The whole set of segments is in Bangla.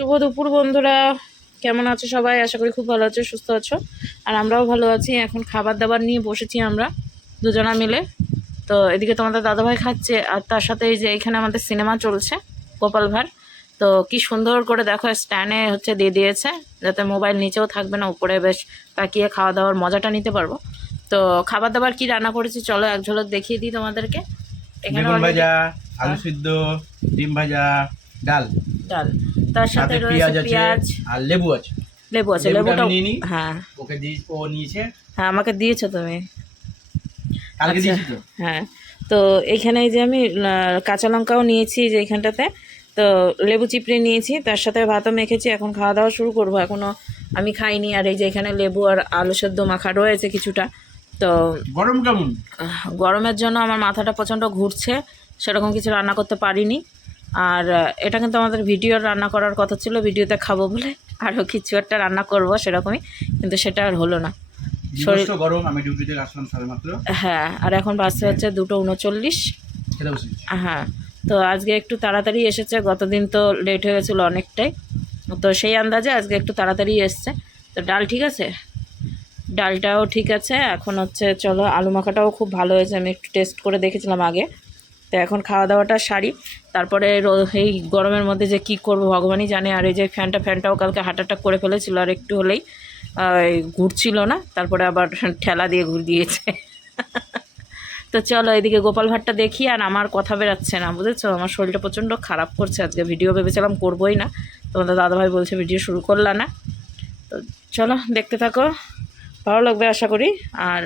শুভ দুপুর বন্ধুরা, কেমন আছো সবাই? আশা করি খুব ভালো আছো, সুস্থ আছো। আর আমরাও ভালো আছি। এখন খাবার দাবার নিয়ে বসেছি আমরা দুজনা মিলে। তো এদিকে তোমাদের দাদাভাই খাচ্ছে, আর তার সাথে এই যে এখানে আমাদের সিনেমা চলছে গোপাল ভাঁড়। তো কি সুন্দর করে দেখো স্ট্যান্ডে হচ্ছে দিয়ে দিয়েছে, যাতে মোবাইল নিচেও থাকবে না, উপরে বেশ তাকিয়ে খাওয়া দাওয়ার মজাটা নিতে পারবো। তো খাবার দাবার কি রান্না করেছি চলো এক ঝলক দেখিয়ে দিই তোমাদেরকে। এখানে বেগুন ভাজা, আলু সিদ্ধ, ডিম ভাজা, ডাল, ডাল, তার সাথে রয়েছে পেঁয়াজ আর লেবু আছে। লেবু আছে, লেবুটা লেবুটা আমি নিয়ে নিই। হ্যাঁ ওকে ও নিয়েছে। হ্যাঁ আমাকে দিয়েছো তুমি। কালকে আচ্ছা, দিয়েছি তো। হ্যাঁ। তো এইখানে এই যে আমি কাঁচা লঙ্কাও নিয়েছি যে এইখানটাতে, তো লেবু চিপড়ে নিয়েছি, তার সাথে ভাতও মেখেছি। এখন খাওয়া দাওয়া শুরু করবো, এখনও আমি খাইনি। আর এই যে এখানে লেবু আর আলু সেদ্ধ মাখা রয়েছে কিছুটা। তো গরম কেমন? গরমের জন্য আমার মাথাটা প্রচণ্ড ঘুরছে, সেরকম কিছু রান্না করতে পারিনি। আর এটা কিন্তু আমাদের ভিডিওর রান্না করার কথা ছিল, ভিডিওতে খাবো বলে আরও কিছু একটা রান্না করবো সেরকমই, কিন্তু সেটা আর হলো না। শরীর গরম, আমি ডিউটি থেকে আসলাম সবেমাত্র। হ্যাঁ, আর এখন বাজছে হচ্ছে 2:39। হ্যাঁ, তো আজকে একটু তাড়াতাড়ি এসেছে, গতদিন তো লেট হয়ে গেছিলো অনেকটাই। তো সেই আন্দাজে আজকে একটু তাড়াতাড়ি এসছে। তো ডাল ঠিক আছে, ডালটাও ঠিক আছে। এখন হচ্ছে চলো, আলু মাখাটাও খুব ভালো হয়েছে, আমি একটু টেস্ট করে দেখেছিলাম আগে। তো এখন খাওয়া দাওয়াটা সারি, তারপরে এই গরমের মধ্যে যে কি করব ভগবানই জানে। আর এই যে ফ্যানটাও কালকে হার্ট অ্যাটাক করে ফেলেছিল, আর একটু হলেই ঘুরছিল না, তারপরে আবার ঠেলা দিয়ে ঘুর দিয়েছে। তো চলো এদিকে গোপাল ভাঁড়টা দেখি। আর আমার কথা বেরাচ্ছে না, বুঝেছো, আমার শরীরটা প্রচণ্ড খারাপ করছে আজকে। ভিডিও ভেবেছিলাম করবোই না, তোমাদের দাদাভাই বলছে ভিডিও শুরু করলা না। তো চলো দেখতে থাকো, ভালো লাগবে আশা করি। আর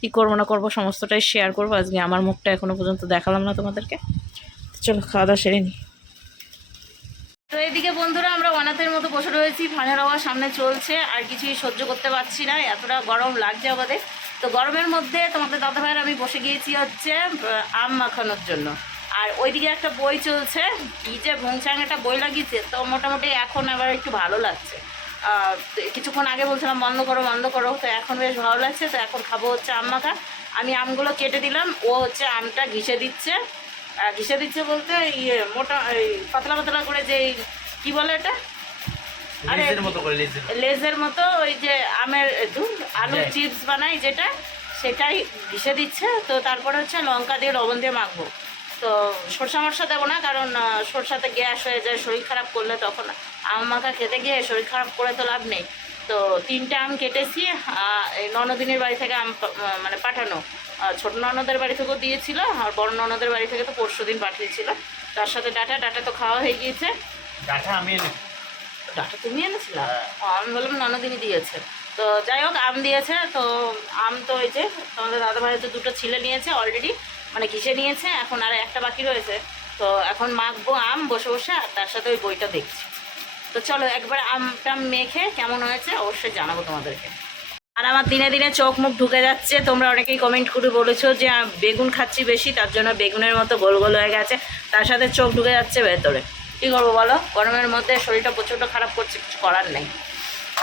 কি করবো না করবো সমস্তটাই শেয়ার করবো আজকে। আমার মুখটা এখনও পর্যন্ত দেখালাম না তোমাদেরকে। চলো খাওয়া দাওয়া সেরে নিই। তো এইদিকে বন্ধুরা আমরা অনাথের মতো বসে রয়েছি, ভাঁড়ের আওয়াজ সামনে চলছে, আর কিছুই সহ্য করতে পারছি না, এতটা গরম লাগছে আমাদের। তো গরমের মধ্যে তোমাদের দাদাভাইয়ের আমি বসে গিয়েছি হচ্ছে আম মাখানোর জন্য। আর ওইদিকে একটা বই চলছে, কি যে ভংচাং একটা বই লাগিয়েছে, তো মোটামুটি এখন আবার একটু ভালো লাগছে। কিছুক্ষণ আগে বলছিলাম বন্ধ করো বন্ধ করো, তো এখন বেশ ভালো লাগছে। তো এখন খাবো হচ্ছে আম মাখা। আমি আমগুলো কেটে দিলাম, ও হচ্ছে আমটা ঘিষে দিচ্ছে। ঘিষে দিচ্ছে বলতে ইয়ে মোটা এই পাতলা পাতলা করে, যে কি বলে এটা, আরে লেজের মতো, ওই যে আমের আলু চিপস বানাই যেটা, সেটাই ঘিষে দিচ্ছে। তো তারপরে হচ্ছে লঙ্কা দিয়ে লবণ দিয়ে মাখবো। তো সরষা মরষা দেবো না, কারণ সরষাতে গ্যাস হয়ে যায়, শরীর খারাপ করলে তখন আম মাখা খেতে গিয়ে শরীর খারাপ করে তো লাভ নেই। তো 3টে আম কেটেছি, এই ননদিনের বাড়ি থেকে আম মানে পাঠানো, ছোটো ননদের বাড়ি থেকেও দিয়েছিল, আর বড় ননদের বাড়ি থেকে তো পরশুদিন পাঠিয়েছিল। তার সাথে ডাটা তো খাওয়া হয়ে গিয়েছে। ডাটা আমি এনেছি। ডাটা তুমি এনেছিলে? আমি বললাম ননদিনই দিয়েছে। তো যাই হোক, আম দিয়েছে। তো আম তো ওই যে তোমাদের দাদাভাই তো 2টো ছিলে নিয়েছে অলরেডি, মানে ঘিষে নিয়েছে, এখন আর একটা বাকি রয়েছে। তো এখন মাখবো আম বসে বসে, আর তার সাথে ওই বইটা দেখছি। তো চলো একবার আমটা মেখে কেমন হয়েছে অবশ্যই জানাবো তোমাদেরকে। আর আমার দিনে দিনে চোখ মুখ ঢুকে যাচ্ছে, তোমরা অনেকেই কমেন্ট করে বলেছো যে বেগুন খাচ্ছি বেশি, তার জন্য বেগুনের মতো গোল গোল হয়ে গেছে, তার সাথে চোখ ঢুকে যাচ্ছে ভেতরে। কী করবো বলো, গরমের মধ্যে শরীরটা প্রচণ্ড খারাপ করছে, কিছু করার নেই।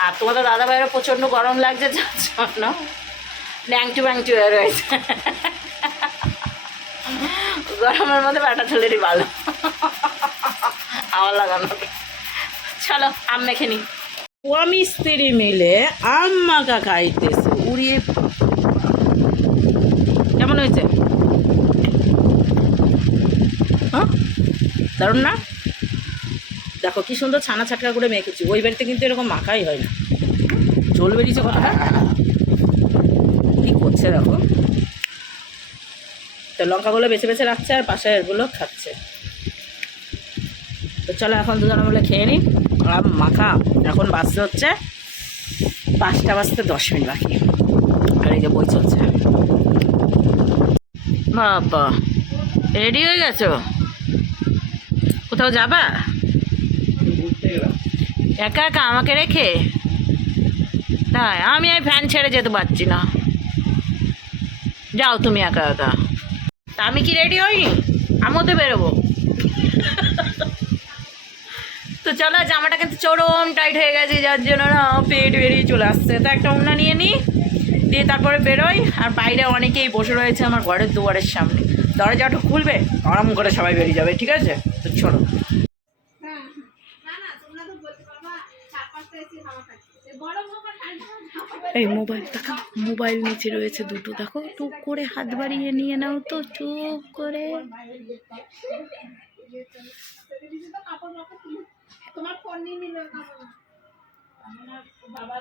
আর তোমাদের দাদাভাইয়েরও প্রচণ্ড গরম লাগছে, যার জন্য ন্যাংটু ব্যাংটু হয়ে রয়েছে। গরমের মধ্যে ব্যাটা ছেলেরই ভালো আমার লাগানো। চলো আম মেখে নিই। স্বামী স্ত্রী মিলে আম মাখা খাইতেছে, উড়িয়ে কেমন হয়েছে? হ্যাঁ দারুণ না? দেখো কি সুন্দর ছানা ছাটকা করে মেখেছি, ওই বাড়িতে কিন্তু এরকম মাখাই হয় না। ঝোল বেরিয়েছে কথাটা, কী করছে দেখো। তো লঙ্কাগুলো বেছে বেছে রাখছে, আর পাশে এগুলো খাচ্ছে। তো চলো এখন দুজনে মিলে খেয়ে নিই আম মাখা। এখন বাজতে হচ্ছে 5টা বাজতে 10 মিনিট বাকি, আর এই যে বই চলছে। বাবা রেডি হয়ে গেছো? কোথাও যাবা একা একা আমাকে রেখে? তাই আমি এই ফ্যান ছেড়ে যেতে পারছি না, যাও তুমি একা একা। তা আমি কি রেডি হইনি? আমিও তো বেরোবো। তো চলো, জামাটা কিন্তু চরম টাইট হয়ে গেছে, যার জন্য না পেট বেরিয়ে চলে আসছে। তো একটা ওড়না নিয়ে নিই, দিয়ে তারপরে বেরোই। আর বাইরে অনেকেই বসে রয়েছে আমার ঘরের দুয়ারের সামনে, দরজাটা খুলবে, আরাম করে সবাই বেরিয়ে যাবে, ঠিক আছে? তো চলো। এই মোবাইল দেখো, মোবাইল নিচে রয়েছে দুটো, দেখো টুক করে হাত বাড়িয়ে নিয়ে নাও তো, চুপ করে। তোমার ফোন নিয়ে নিল বাবা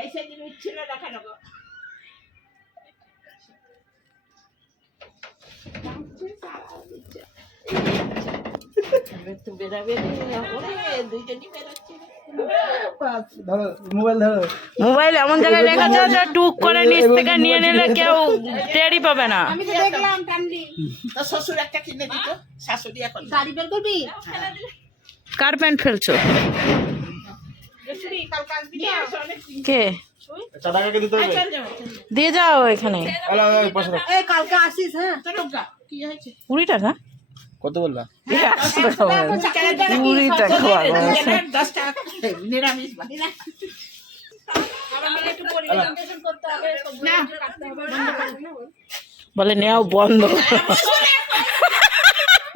এই সেদিন ছিল দেখা নেবো মোবাইল এমন জায়গায় রেখেছে যে টুক করে নিচ থেকে নিয়ে নিলে কেউ টেরই পাবে না। আমি তো দেখলাম টানলি তো শ্বশুর একটা কিনে দিত শাশুড়ি এখন গাড়ি বের করবি কার প্যান্ট ফেলছো? কে দিয়ে যাও এখানে। এই কালকে আসিস হ্যাঁ 20 টাকা? কত বললা? 20 টাকা নিরামিষ বলে নেওয়া বন্ধ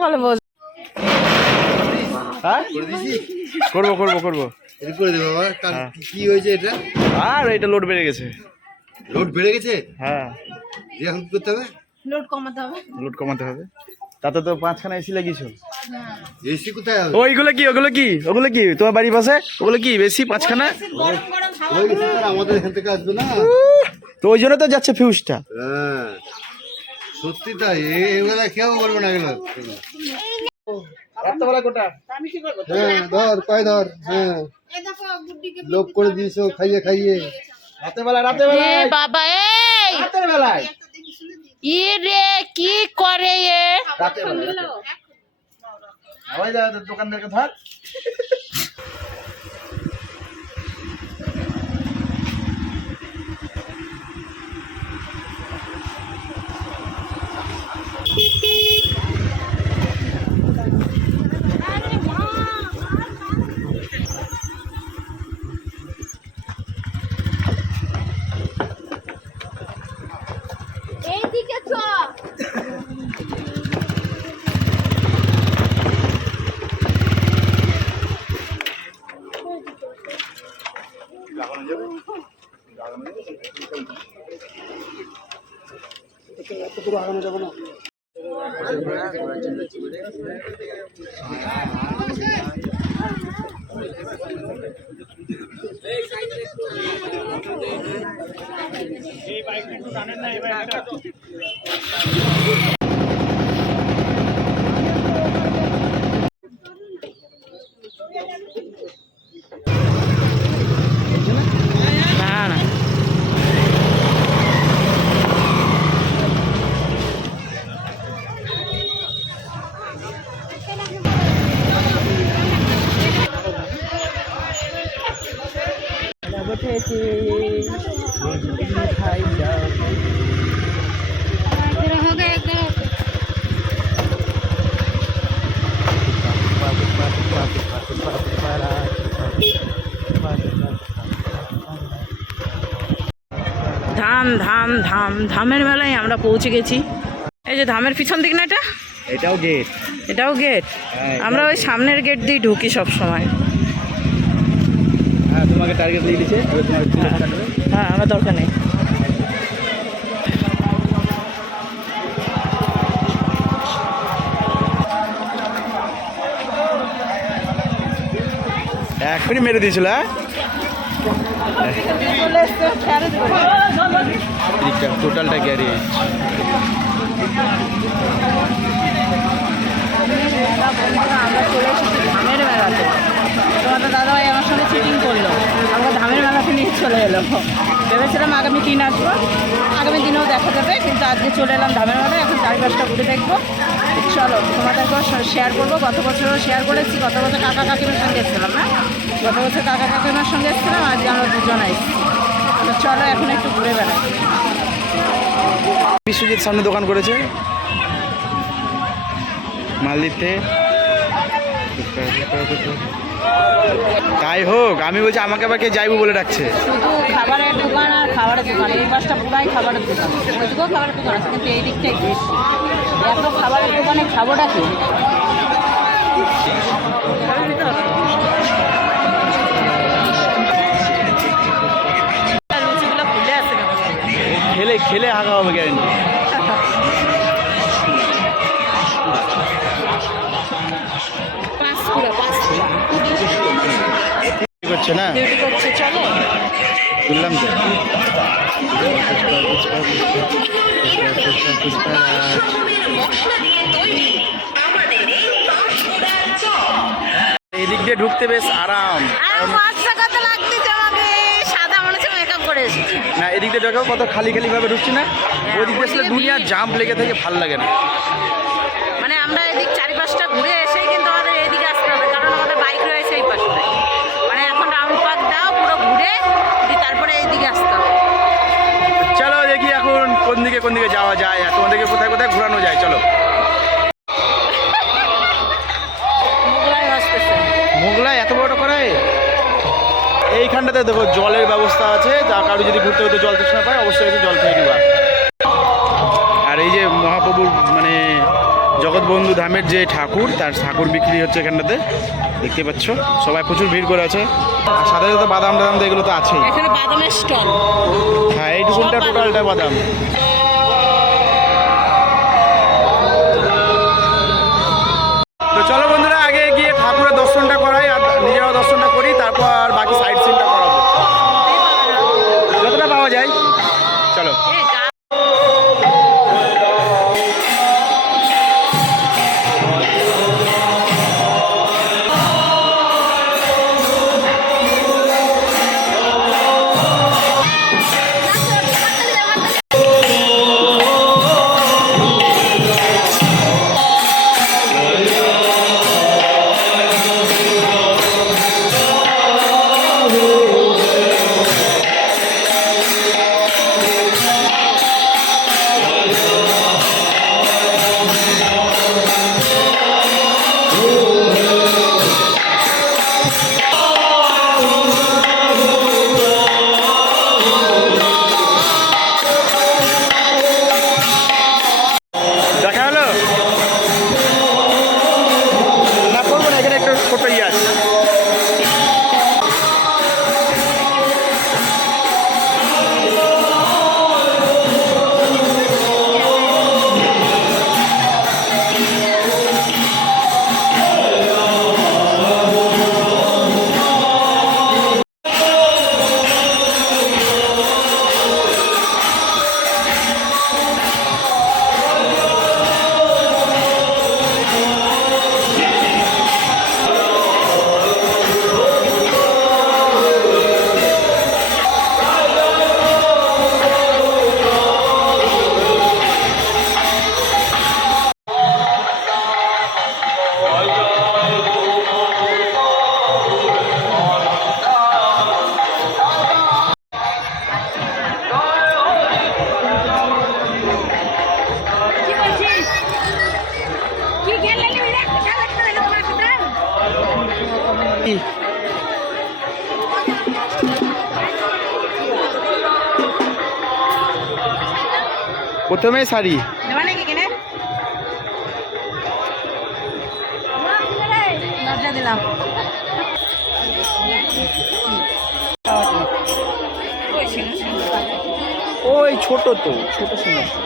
বলে করবো করবো করবো করে দেবো বাবা। কি হয়েছে এটা? আর এটা লোড বেড়ে গেছে। লোড বেড়ে গেছে? হ্যাঁ, দিয়ে এখন কি করতে হবে? লোড কমাতে হবে লোড কমাতে হবে। তাতে তো 5খানা এসি লাগিয়েছো। এসি কোথায় হবে? ওইগুলো কি ওগুলো কি ওগুলো কি তোমার বাড়ির পাশে ওগুলো কি বেশি 5খানা? গরম গরম হাওয়া ওই এসি তো আর আমাদের এখান থেকে আসবে না। তো ওই জন্য তো যাচ্ছে ফিউজটা। হ্যাঁ সত্যি তাই, এগুলা কেউ বলবে না এগুলো। রাত্রেবেলা কোটা আমি কি করব হ্যাঁ ধর পায়ে ধর। হ্যাঁ এই দেখো গুড্ডিকে লোক করে দিয়েছো খাইয়ে খাইয়ে। রাত্রেবেলা এ বাবা, এই রাতের বেলায় ই রে কি করে এ? রাতের বেলা ওই যা দোকানদারকে ধর। এইদিকে চ না না ধাম ধাম ধাম ধামের মেলায় আমরা পৌঁছে গেছি। এই যে ধামের পিছন দিক না এটা, এটাও গেট। এটাও গেট। আমরা ওই সামনের গেট দিয়ে ঢুকি সব সময়। হ্যাঁ তোমাকে টার্গেট দিয়ে দিয়েছে। হ্যাঁ আমার দরকার নেই। এখনই মেরে দিয়েছিল। টোটালটা গ্যারেজ। আমরা চলে এসেছি ধামের মেলাতে। তোমাদের দাদাভাই আমার সঙ্গে চিটিং করলো, আমরা ধামের মেলাতে নিয়ে চলে এলো। ভেবেছিলাম আগামী দিন আসবো, আগামী দিনেও দেখা যাবে, কিন্তু আজকে চলে এলাম ধামের মেলায়। এখন চারিপাশটা ঘুরে দেখবো। চলো তোমাদেরকেও শেয়ার করবো। গত বছরও শেয়ার করেছি, গত বছর কাকা কাকিমার সঙ্গে এসেছিলাম না, গত বছর কাকা কাকিমার সঙ্গে এসেছিলাম, আজকে আমরা দুজন এসেছি। তো চলো এখন একটু ঘুরে বেড়াই। বিশ্বজিৎ সামনে দোকান করেছে মালদিতে। তাই হোক, আমি বলছি আমাকে আবার কে যাইবো বলে ডাকছে। শুধু খাবারের দোকান আর খাবারের দোকান, এই পাশটা পুরাই খাবারের দোকান, ওইদিকেও খাবারের দোকান আছে, কিন্তু এই দিকটাই বেশি। এত খাবারের দোকানে খাবোটা কি? লুচিগুলো ফুলে আছে খেলে খেলে হাগা হবে গ্যারেন্টি। করছে না, ডিউটি করছে, চলো বললাম তো। এদিক দিয়ে ঢুকতে বেশ আরাম। সাদা মনে হচ্ছে মেকআপ করে এসেছি। না এদিক দিয়ে ঢোকাও কত খালি খালি ভাবে ঢুকছি না, ওই দিক দিয়ে আসলে দুনিয়ার জাম্প লেগে থেকে ভাল লাগে না। মানে আমরা এদিক চারিপাশটা ঘুরে এসে কিন্তু আমাদের এদিকে আসতে হবে, কারণ আমাদের বাইক রয়েছে এই পাশে। মানে এখন রাউন্ড পাক দাও পুরো ঘুরে তারপরে এইদিকে আসতে হবে। চলো দেখি এখন কোন দিকে যাওয়া যায়, আর তোমাদেরকে কোথায় কোথায় ঘোরানো যায়। চলো। মোগলাই আসতেছে। মোগলাই এত বড় করায়? এইখানটাতে দেখো জলের ব্যবস্থা আছে, যা কারো যদি ঘুরতে ঘুরতে জল তৃষ্ণা পায় অবশ্যই এসে জল খেয়ে নেবা। আর এই যে মহাপ্রভুর মানে জগৎবন্ধু ধামের যে ঠাকুর, তার ঠাকুর বিক্রি হচ্ছে এখানটাতে, দেখতে পাচ্ছ সবাই প্রচুর ভিড় করে আছে। আর সাথে সাথে বাদাম টাদাম তো এগুলো তো আছেই। এখানে বাদামের স্টল। হ্যাঁ এইটুকুনটা টোটালটা বাদাম। তো চলো বন্ধুরা আগে গিয়ে ঠাকুরের দর্শনটা করাই, আর নিজেরাও দর্শনটা করি, তারপর বাকি সাইড সিনটা করাবো যতটা পাওয়া যায়। চলো। প্রথমে শাড়ি দিলাম। ওই ছোট তো ছোট সমস্যা।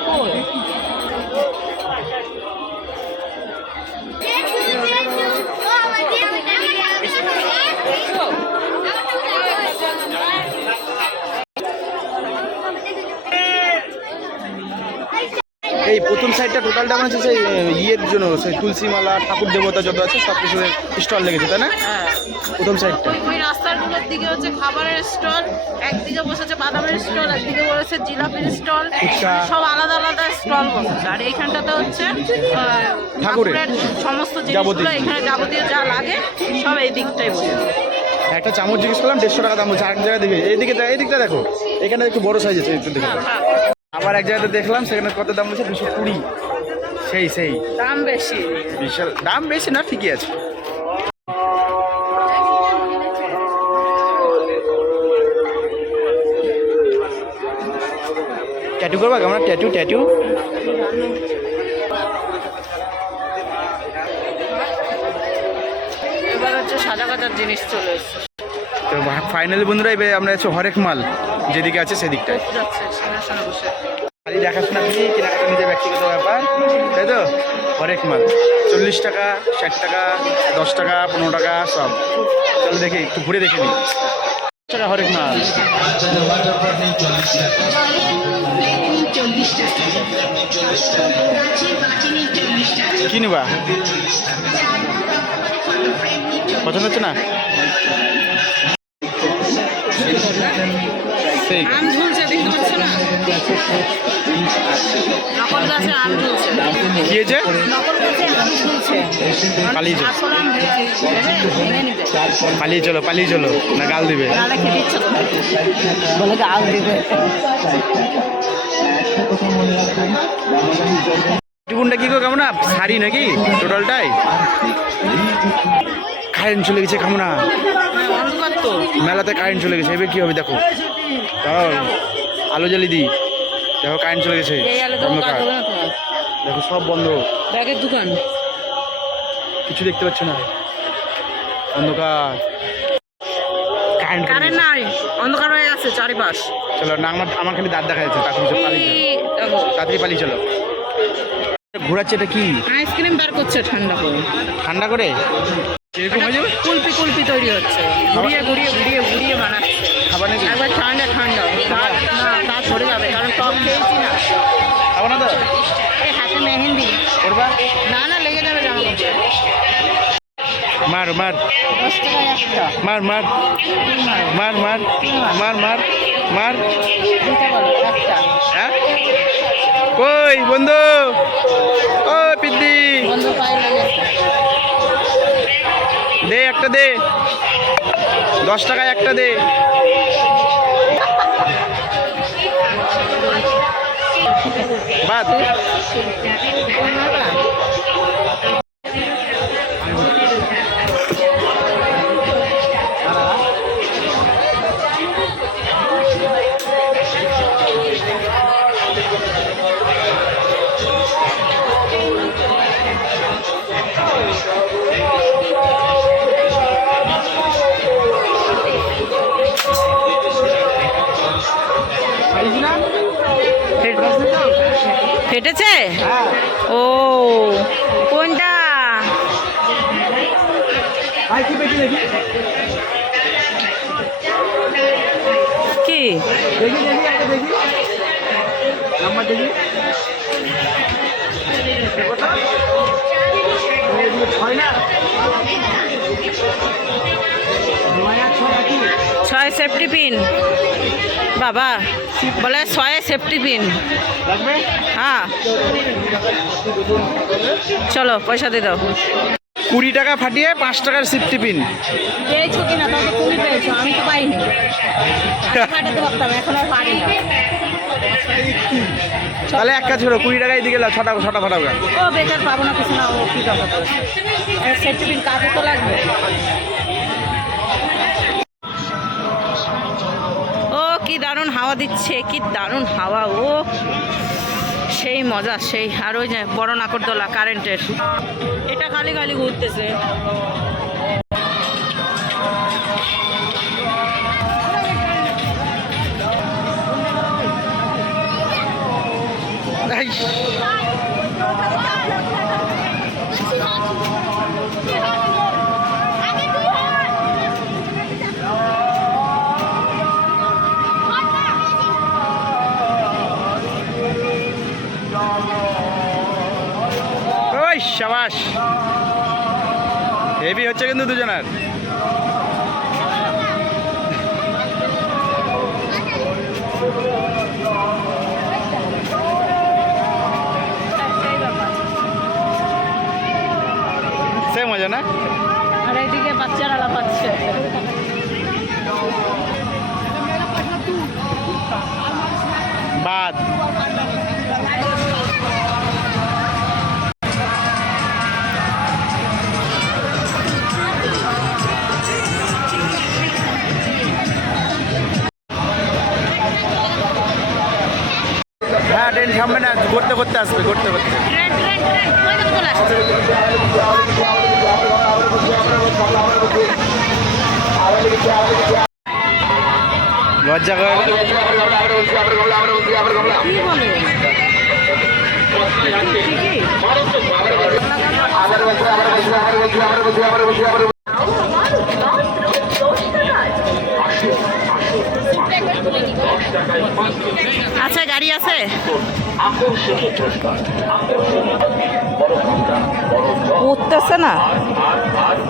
এই প্রথম সাইডটা টোটালটা মানে হচ্ছে সেই ইয়ের জন্য, সেই তুলসী মালা ঠাকুর দেবতা যত আছে সব কিছু স্টল লেগেছে তাই না? প্রথম সাইডটা ওই রাস্তাগুলোর দিকে হচ্ছে খাবারের স্টল, একদিকে বসেছে বাদামের স্টল, একদিকে বসেছে জিলাপির স্টল, সব আলাদা আলাদা স্টল বসেছে। আর এইখানটাতে হচ্ছে ঠাকুরের সমস্ত জিনিসগুলো, এখানে যাবতীয় যা লাগে সব এই দিকটাই বসেছে। একটা চামচ জিজ্ঞেস করলাম 150 টাকা দাম বলছে, আরেক জায়গায় দেখে এই দিকটা দেখো, এখানে একটু বড় সাইজ আছে একটু দেখো। আবার এক জায়গাতে দেখলাম সেখানে কত দাম বলছে 220। সেই দাম বেশি, বিশাল দাম বেশি না, ঠিকই আছে। ট্যাটু করবা আমরা ট্যাটু ট্যাটু এবার হচ্ছে সাজা কাজার জিনিস চলে এসছে। তো ফাইনালি বন্ধুরা এবার আমরা আছি হরেক মাল যেদিকে আছে সেদিকটায় যাচ্ছে সিংহাসনে বসে। খালি দেখাশোনা করি কেনাকাটা নিজের ব্যক্তিগত ব্যাপার তাই তো হরেক মাল 40 টাকা 60 টাকা 10 টাকা 15 টাকা সব চলো দেখি একটু ঘুরে দেখে নিই টাকা হরেক মাল কি নিবা পছন্দ হচ্ছে না ঠিক আম ঝুলছে দেখতে পাচ্ছ না, নকল গাছে আম ঝুলছে, কি হয়েছে নকল গাছে আম ঝুলছে। পালিয়ে যাও। আসল আম ভেঙে নিবে, পালিয়ে চলো না গাল দিবে নাহলে খেতে ইচ্ছে করবে। বলে গাল দিবে। টিপুনটা কি গো কেমন না শাড়ি নাকি টোটালটাই কারেন্ট চলে গেছে কেমন না অন্ধকার তো, মেলাতে কারেন্ট চলে গেছে এবার কি হবে দেখো দাঁড়াও আলো জ্বালিয়ে দিই দেখো কারেন্ট চলে গেছে এই আলো তো অন্ধকার কাজ হবে না তোমার। দেখো সব বন্ধ ব্যাগের দোকান কিছু দেখতে পাচ্ছ না অন্ধকার কারেন্ট কারেন্ট নাই, অন্ধকার হয়ে আছে চারিপাশ। চলো না আমার খালি দাঁত দেখা যাচ্ছে তাড়াতাড়ি পালিয়ে চলো ঘোরাচ্ছে এটা কি আইসক্রিম বার করছে ঠান্ডা করে, ঠান্ডা করে এরকম হয়ে যাবে কুলপি কুলপি তৈরি হচ্ছে, ঘুরিয়ে ঘুরিয়ে ঘুরিয়ে ঘুরিয়ে বানাচ্ছে। খাবার নাকি একবার ঠান্ডা ঠান্ডা দাঁত ধরে যাবে, কারণ টক খেয়েছি না। খাবো না তো এই হাতে মেহেন্দি করবা না না লেগে যাবে জামা কাপড়ে। মার মার 10 টাকা একটা, মার মার মার মার মার মার মার দুইটা বলো একটা, হ্যাঁ কই বন্ধু ও পিদ্দি বন্ধ পায়ে লাগে। দে একটা দে 10 টাকায় একটা দে বাদ ফেটেছে ও কোনটা কি ছয় সেফটি পিন বাবা বলে 6 সেফটি পিন লাগবে হ্যাঁ চলো পয়সা দিয়ে দাও 20 টাকা ফাটিয়ে 5 টাকার সিফটি পিন পেয়েছো কিনা তবে তুমি পেয়েছো, আমি তো পাইনি। ফাটাতে পারতাম, এখন আর পারি না। তাহলে এক কাজ করো 20 টাকায় দিকে 6টা ফাটাও গা ও বেকার পাবো না কিছু না, ও কি দরকার পড়েছে সেফটি পিন কাজে তো লাগবে। ও কি দারুণ হাওয়া দিচ্ছে, কি দারুণ হাওয়া, ও সেই মজা সেই। আর ওই যে বড় নাকরদোলা কারেন্টের, এটা খালি খালি ঘুরতেছে। এই, ওই শাবাশ হেভি হচ্ছে কিন্তু দুজনের সে মজা না আর এইদিকে বাচ্চারা লাফাচ্ছে। বাদ ট্রেন থামবে না, করতে করতে আসবে, করতে করতে। ট্রেন ট্রেন ট্রেন ওই দেখো চলে আসছে। লজ্জা করে না? কি বলে ঠিকই আচ্ছা গাড়ি আছে উঠতেছে না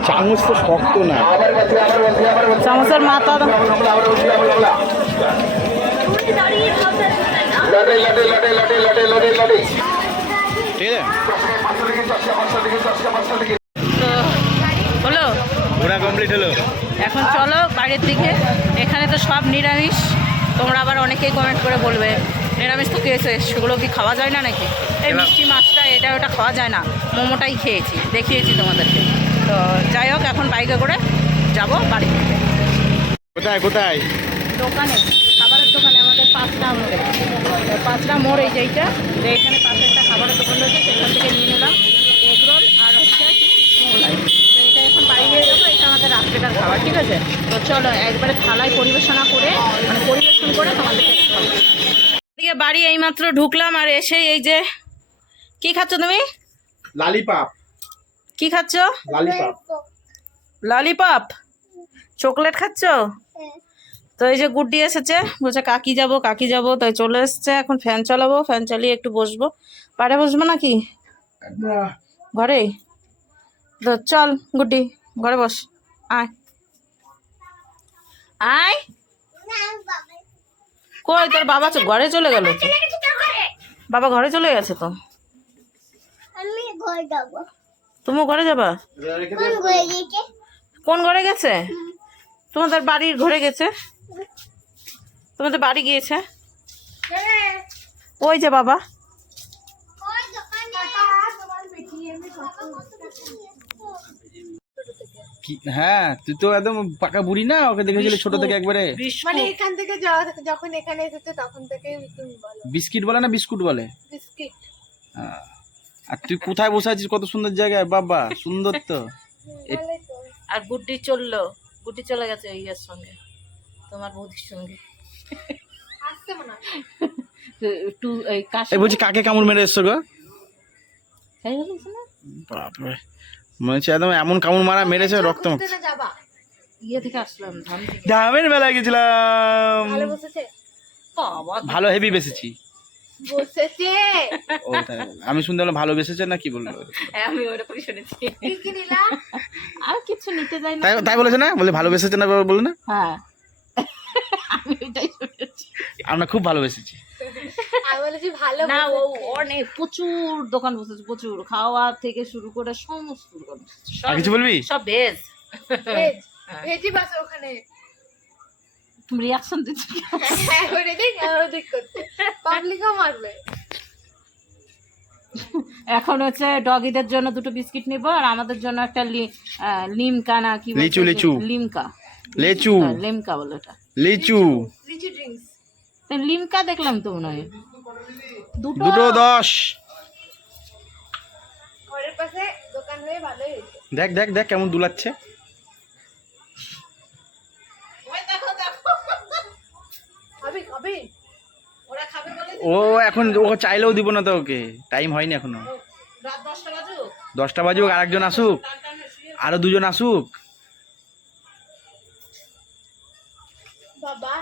চামচ তো শক্ত না। চামচের মাথা ঠিক আছে, তো হলো ঘোরা কমপ্লিট হলো। এখন চলো বাড়ির দিকে। এখানে তো সব নিরামিষ, তোমরা আবার অনেকেই কমেন্ট করে বলবে নিরামিষ তো খেয়েছে, সেগুলো কি খাওয়া যায় না নাকি? এই মিষ্টি মাছটা এটা ওটা খাওয়া যায় না, মোমোটাই খেয়েছি, দেখিয়েছি তোমাদেরকে। তো যাই হোক, এখন বাইকে করে যাব বাড়ি থেকে। কোথায় কোথায়? দোকানে, খাবারের দোকানে, আমাদের 5টা মোড়ে। 5টা মোড় এই যেইটা, তো এখানে পাশে একটা খাবারের দোকান রয়েছে, সেখান থেকে নিয়ে নিলাম এগ রোল আর হচ্ছে মোগলাই। তো এটা এখন বাড়ি নিয়ে যাবো, এটা আমাদের রাত্রেটার খাবার, ঠিক আছে? তো চলো একবারে থালায় পরিবেশন করে তোমাদেরকে খাবো। এদিকে বাড়ি এইমাত্র ঢুকলাম, আর এসেই এই যে কি খাচ্ছ তুমি? লালিপাপ। কি খাচ্ছ? লালিপাপ। ললিপপ, চকলেট খাচ্ছ? তো এই যে গুড্ডি এসেছে, বলছে কাকি যাব কাকি যাব, তাই চলে এসছে। এখন ফ্যান চালাবো, ফ্যান চালিয়ে একটু বসবো। পাড়ে বসবো নাকি ঘরে? তো চল গুড্ডি, ঘরে বস, আয় আয়। কই তোর বাবা ঘরে চলে গেল তো? বাবা ঘরে চলে গেছে তো। তুমি ঘরে যাবা? কোন ঘরে গেছে? তোমাদের বাড়ির ঘরে গেছে, তোমাদের বাড়ি গিয়েছে ওই যে বাবা। হ্যাঁ, তুই তো একদম পাকা বুড়ি না, ওকে দেখেছিল ছোট থেকে একবারে। মানে এখান থেকে যখন এখানে এসেছে তখন থেকে তুমি বলো বিস্কিট বলে না বিস্কুট বলে? বিস্কিট। আর তুই কোথায় বসে আছিস? কত সুন্দর জায়গায়, বাবা সুন্দর তো। আর গুড্ডি চললো, গুড্ডি চলে গেছে ইয়ের সঙ্গে, তোমার বৌদির সঙ্গে। আসছে মনে হয়। একটু এই কাশি এই বলছি কাকে কামড় মেরে এসছো গো? খাই বলেছে না? বাপরে, মনে হচ্ছে একদম এমন কামড় মারা মেরেছে রক্ত মুখ। কোথায় যাবা? ইয়ে থেকে আসলাম, ধান থেকে। ধামের মেলায় গেছিলাম। ভালো বসেছে? বাবা ভালো হেভি বেসেছি। বসেছে। ও তাই? আমি শুনতে পেলাম ভালো বেসেছে না, কি বললো? আমি ওটা করে শুনেছি। কি কি নিলা? আর কিছু নিতে যাই না। তাই তাই বলেছে না? বলে ভালো বেসেছে না, বলে না? হ্যাঁ আমি ওইটাই শুনেছি। আমরা খুব ভালো বেসেছি। আমি বলেছি ভালো না, ও অনেক প্রচুর দোকান বসেছে, প্রচুর, খাওয়া থেকে শুরু করে সমস্ত দোকান বসেছে। আর কিছু বলবি? সব ভেজ। ভেজ ভেজি বাস ওখানে। তুমি রিয়াকশন দিচ্ছ কি? হ্যাঁ করে দেখ, আর দেখ করতে পাবলিকও মারবে। এখন হচ্ছে ডগিদের জন্য 2টো বিস্কিট নিব, আর আমাদের জন্য একটা লিমকা না কি বলে? লিচু, লিচু। লিমকা, লেচু, লিমকা বলে ওটা। লিচু, লিচু ড্রিঙ্কস। লিমকা দেখলাম তো মনে হয়। দুটো 10। ঘরের পাশে দোকান হয়ে ভালোই হয়েছে। দেখ দেখ দেখ কেমন দুলাচ্ছে। খাবি খাবি? ওরা খাবে বলে ও এখন ও চাইলেও দিব না তো, ওকে টাইম হয়নি এখনো। রাত 10টা বাজুক, 10টা বাজুক, আরেকজন আসুক, আরো 2জন আসুক। বাবা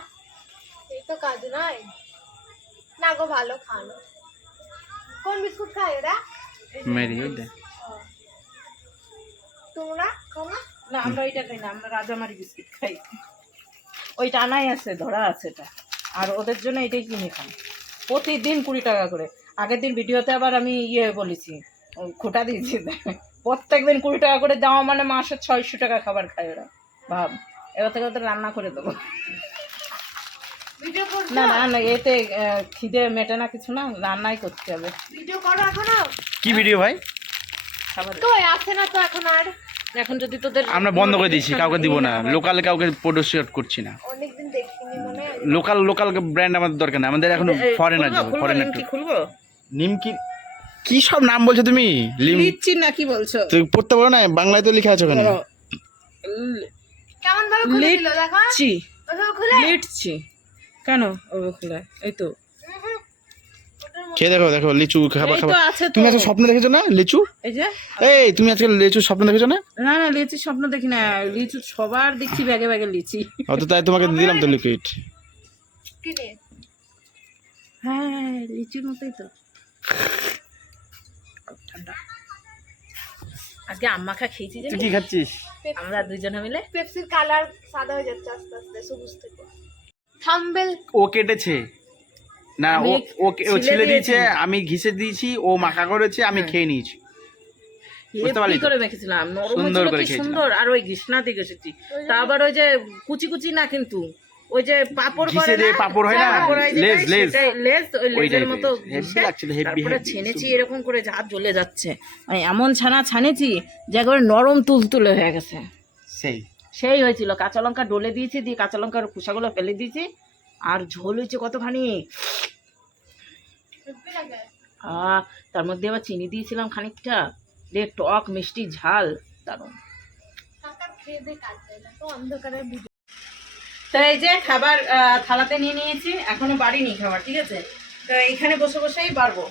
এই তো কাজ নয় না গো, ভালো খানো। কোন বিস্কুট খায় এরা? মেরি ওই দেখ। তোমরা খাও না? না আমরা ওইটা খাই না, আমরা রাজামারি বিস্কিট খাই। ওইটা আনাই আছে, ধরা আছে এটা, আর ওদের জন্য এটাই কিনে খাই প্রতিদিন 20 টাকা করে। আগের দিন ভিডিওতে আবার আমি বলেছি, খোটা দিয়েছি, প্রত্যেকদিন 20 টাকা করে দেওয়া মানে মাসে 600 টাকা খাবার খায় ওরা। ভাব, এবার থেকে ওদের রান্না করে দেবো। ভিডিও করছো? না না না, এতে খিদে মেটে না কিছু, না রান্নাই করতে হবে। ভিডিও করো এখনো? কি ভিডিও ভাই? খাবার তো আসে না তো এখন আর। এখন যদি তোদের আমরা বন্ধ করে দিয়েছি, কাউকে দিব না, লোকাল কাউকে প্রোডিউস করছি না। অনেকদিন দেখিনি মনে হয়। লোকাল লোকাল ব্র্যান্ড আমাদের দরকার নেই, আমাদের এখন ফরেনার যাবো, ফরেনার। কি খুলবো? নিমকি কি সব নাম বলছো তুমি? লিচি না কি বলছো? তুই পড়তে পারো না, বাংলায় তো লিখে আছে ওখানে। কেমন ভাবে খুলে দিল দেখো। চি ওটা খুলে লিটছি কেন ও খুলে? এই তো খেয়ে দেখো, দেখো লিচু খাবার এই তো খাবার। আছে তো। তুমি আজকে স্বপ্ন দেখেছো না লিচু? এই যে এই তুমি আজকে লিচু স্বপ্ন দেখেছো না? না না লিচির স্বপ্ন দেখি না, লিচু সবার দেখছি ব্যাগে ব্যাগে লিচি। অত তাই তোমাকে দিলাম তো লিকুইড। কি রে? হ্যাঁ লিচির মতোই তো। ঠান্ডা আজকে আম্মা খা খেয়েছি তুই জানিস? কি খাচ্ছিস? আমরা দুজনে মিলে। পেপসির কালার সাদা হয়ে যাচ্ছে আস্তে আস্তে সবুজ থেকে। থাম্বেল ও কেটেছে না, আমি ও ছিলে ছিলে দিয়েছে, দিয়েছি। আমি ঘিসে দিয়েছি, ও মাখা করেছে, আমি খেয়ে নিয়েছি। বুঝতে পারলি কি তো? করে মেখেছিলাম, নরম সুন্দর হয়েছিল করে কি খেয়েছিলাম। সুন্দর। আর ওই ঘিসনাতে গেছেছি, তা আবার ওই যে কুচি কুচি না কিন্তু ওই যে পাপড় ঘিসে করে দিয়ে না, পাঁপড় হয় না, পাঁপড় হয় লেজ, যেটাই, লেজ। সেটাই, লেজ ওই ওই লেজের type-এর। মতো Heavy ঘষে লাগছিল, heavy, তারপরে heavy, ছেনেছি super। এরকম করে যে হাত জ্বলে যাচ্ছে। মানে এমন ছানা ছানেছি যে একেবারে নরম তুলতুলে হয়ে গেছে। সেই সেই হয়েছিল। কাঁচা লঙ্কা ডলে দিয়েছি, দিয়ে কাঁচা লঙ্কার খোসাগুলো ফেলে দিয়েছি, আর ঝোল হয়েছে কতখানি। তার মধ্যে আবার চিনি দিয়েছিলাম খানিকটা, দিয়ে টক মিষ্টি ঝাল দারুণ। কাকা খেয়ে দে কাটবে না তো অন্ধকারের ভিডিও। তো এই যে খাবার থালাতে নিয়ে নিয়েছি, এখনো বাড়িনি খাবার, ঠিক আছে? তো এইখানে বসে বসেই বাড়বো,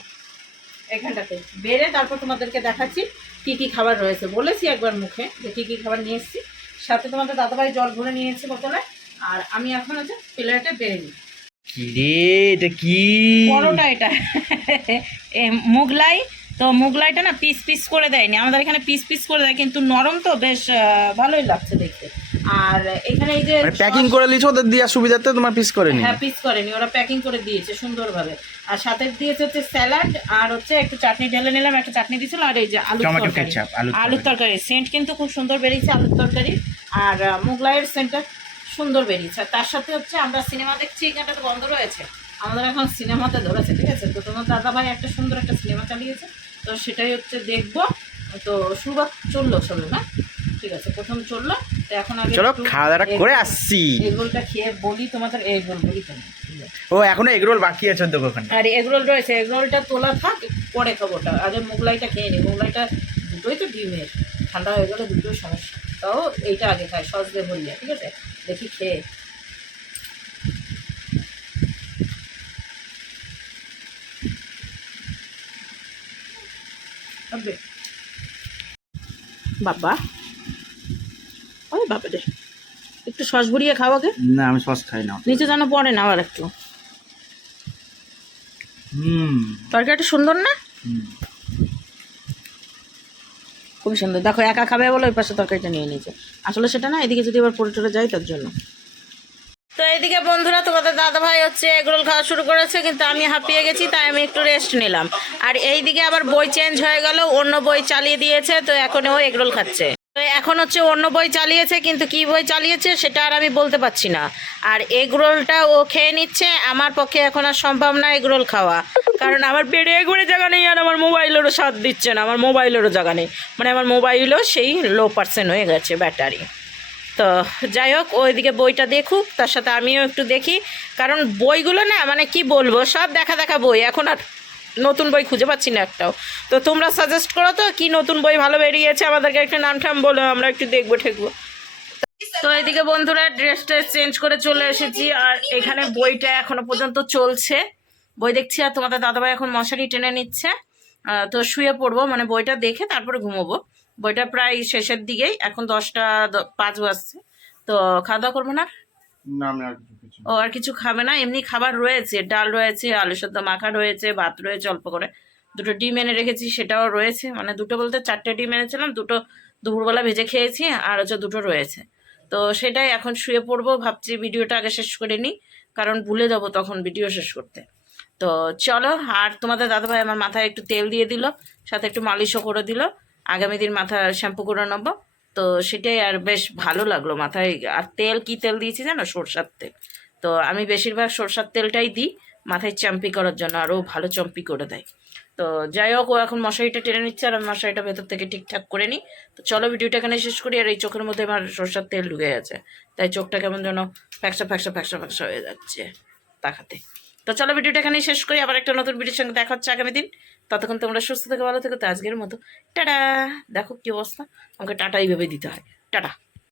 এখানটাতে বেড়ে তারপর তোমাদেরকে দেখাচ্ছি কি কি খাবার রয়েছে। বলেছি একবার মুখে যে কি কি খাবার নিয়ে এসেছি, সাথে তোমাদের দাদাভাই জল ভরে নিয়েছি বোতলে, আর আমি এখন হচ্ছে প্লেটে বেড়ে নিই। কি রে, এটা কি? পরোটা এটা মুগলাই। তো মুগলাইটা না পিস পিস করে দেয়নি, আমাদের এখানে পিস পিস করে দেয়, কিন্তু নরম তো বেশ ভালোই লাগছে দেখতে। আর এখানে এই যে প্যাকিং করে দিয়েছো ওদের দেওয়ার সুবিধাতে, তোমার পিস করেনি? হ্যাঁ পিস করেনি, ওরা প্যাকিং করে দিয়েছে সুন্দরভাবে। আর সাথে দিয়েছে হচ্ছে স্যালাড, আর হচ্ছে একটু চাটনি ঢেলে নিলাম, একটা চাটনি দিয়েছিল, আর এই যে টমেটো তরকারি, কেচাপ, আলুর তরকারি। সেন্ট কিন্তু খুব সুন্দর বেরিয়েছে আলুর তরকারি, আর মুগলাইয়ের সেন্টটা সুন্দর বেরিয়েছে। আর তার সাথে হচ্ছে আমরা সিনেমা দেখছি, এখানটা তো বন্ধ রয়েছে, আমাদের এখন সিনেমাতে ধরেছে, ঠিক আছে? তো তোমার দাদাভাই একটা সুন্দর একটা সিনেমা চালিয়েছে, তো সেটাই হচ্ছে দেখবো। তো শুরুবাত চললো সবে না, ঠিক আছে? প্রথম চললো, তো এখন আগে চলো একটু খাওয়া দাওয়া করে আসছি। এগরোলটা খেয়ে বলি তোমাদের, এগরোল বলি কেন। ও এখনো এগরোল বাকি আছে দেখো ওখানে। আর এগরোল রয়েছে, এগরোলটা তোলা থাক, পরে খাবো ওটা। আগে মোগলাইটা খেয়ে নি, মোগলাইটা দুটোই তো ডিমের, ঠান্ডা হয়ে গেলে দুটোই সমস্যা। তাও এইটা আগে খায়, সস দিয়ে ভরিয়া, ঠিক আছে? দেখি খেয়ে। বাবা ওই বাবা রে, একটু সস ভরিয়ে খাও আগে। না আমি সস খাই না। নিচে যেন পড়ে না আবার একটু। তরকারিটা সুন্দর না? খুবই সুন্দর। দেখো একা খাবে বলে ওই পাশে তরকারিটা নিয়ে নিয়েছে, আসলে সেটা না, এদিকে যদি আবার পড়ে টরে যায় তার জন্য। তো এইদিকে বন্ধুরা তোমাদের দাদাভাই হচ্ছে এগরোল খাওয়া শুরু করেছে, কিন্তু আমি হাঁপিয়ে গেছি, তাই আমি একটু রেস্ট নিলাম। আর এইদিকে আবার বই চেঞ্জ হয়ে গেল, অন্য বই চালিয়ে দিয়েছে, তো এখন ও এগরোল খাচ্ছে। তো এখন হচ্ছে অন্য বই চালিয়েছে, কিন্তু কি বই চালিয়েছে সেটা আর আমি বলতে পারছি না। আর এগরোলটা ও খেয়ে নিচ্ছে, আমার পক্ষে এখন আর সম্ভব না এগরোল খাওয়া, কারণ আমার পেটে একবারে জায়গা নেই, আর আমার মোবাইলেরও সাথ দিচ্ছে না, আমার মোবাইলেরও জায়গা নেই, মানে আমার মোবাইলও সেই লো পার্সেন্ট হয়ে গেছে ব্যাটারি। তো যাই হোক, ওইদিকে বইটা দেখুক, তার সাথে আমিও একটু দেখি, কারণ বইগুলো না মানে কি বলবো, সব দেখা দেখা বই, এখন আর নতুন বই খুঁজে পাচ্ছি না একটাও। তো তোমরা সাজেস্ট করো তো কি নতুন বই ভালো বেরিয়েছে, আমাদেরকে একটা নাম ঠাম বলো, আমরা একটু দেখবো ঠেকবো। তো এদিকে বন্ধুরা ড্রেসটা চেঞ্জ করে চলে এসেছি, আর এখানে বইটা এখনো পর্যন্ত চলছে, বই দেখছি, আর তোমাদের দাদাভাই এখন মশারি টেনে নিচ্ছে। তো শুয়ে পড়বো, মানে বইটা দেখে তারপরে ঘুমোবো। বইটা প্রায় শেষের দিকেই, এখন 10:05 বাজছে। তো খাওয়া দাওয়া করবো না? ও আর কিছু খাবে না? এমনি খাবার রয়েছে, ডাল রয়েছে, আলু সেদ্ধ মাখা রয়েছে, ভাত রয়েছে অল্প করে, দুটো ডিম এনে রেখেছি সেটাও রয়েছে, মানে দুটো বলতে 4টে ডিম এনেছিলাম, দুটো দুপুরবেলা ভেজে খেয়েছি, আর হচ্ছে দুটো রয়েছে। তো সেটাই এখন শুয়ে পড়বো ভাবছি, ভিডিওটা আগে শেষ করে নিই, কারণ ভুলে যাবো তখন ভিডিও শেষ করতে। তো চলো, আর তোমাদের দাদাভাই আমার মাথায় একটু তেল দিয়ে দিল, সাথে একটু মালিশও করে দিল, আগামী দিন মাথা শ্যাম্পু করে নেবো। তো সেটাই আর বেশ ভালো লাগলো মাথায়। আর তেল কি তেল দিয়েছি জানো? সরষার তেল। তো তো আমি বেশিরভাগ সরষার তেলটাই দিই মাথায় চাম্পি করার জন্য, আর ও ভালো চাম্পি করে দেয়। তো যাই হোক, ও এখন মশারিটা টেনে নিচ্ছে আর আমি মশারিটা ভেতর থেকে ঠিকঠাক করে নিই। তো চলো ভিডিওটা এখানে শেষ করি। আর এই চোখের মধ্যে আমার সরষার তেল ঢুকে গেছে, তাই চোখটা কেমন যেন ফ্যাকসা ফ্যাকসা ফ্যাকসা ফ্যাকসা হয়ে যাচ্ছে তাকাতে। তো চলো ভিডিওটা এখানেই শেষ করি, আবার একটা নতুন ভিডিওর সঙ্গে দেখা হচ্ছে আগামী দিন। ততক্ষণ তোমরা সুস্থ থেকে ভালো থেকো। তো আজকের মতো টাটা। দেখো কি অবস্থা, আমাকে টাটা এইভাবে দিতে হয়, টাটা।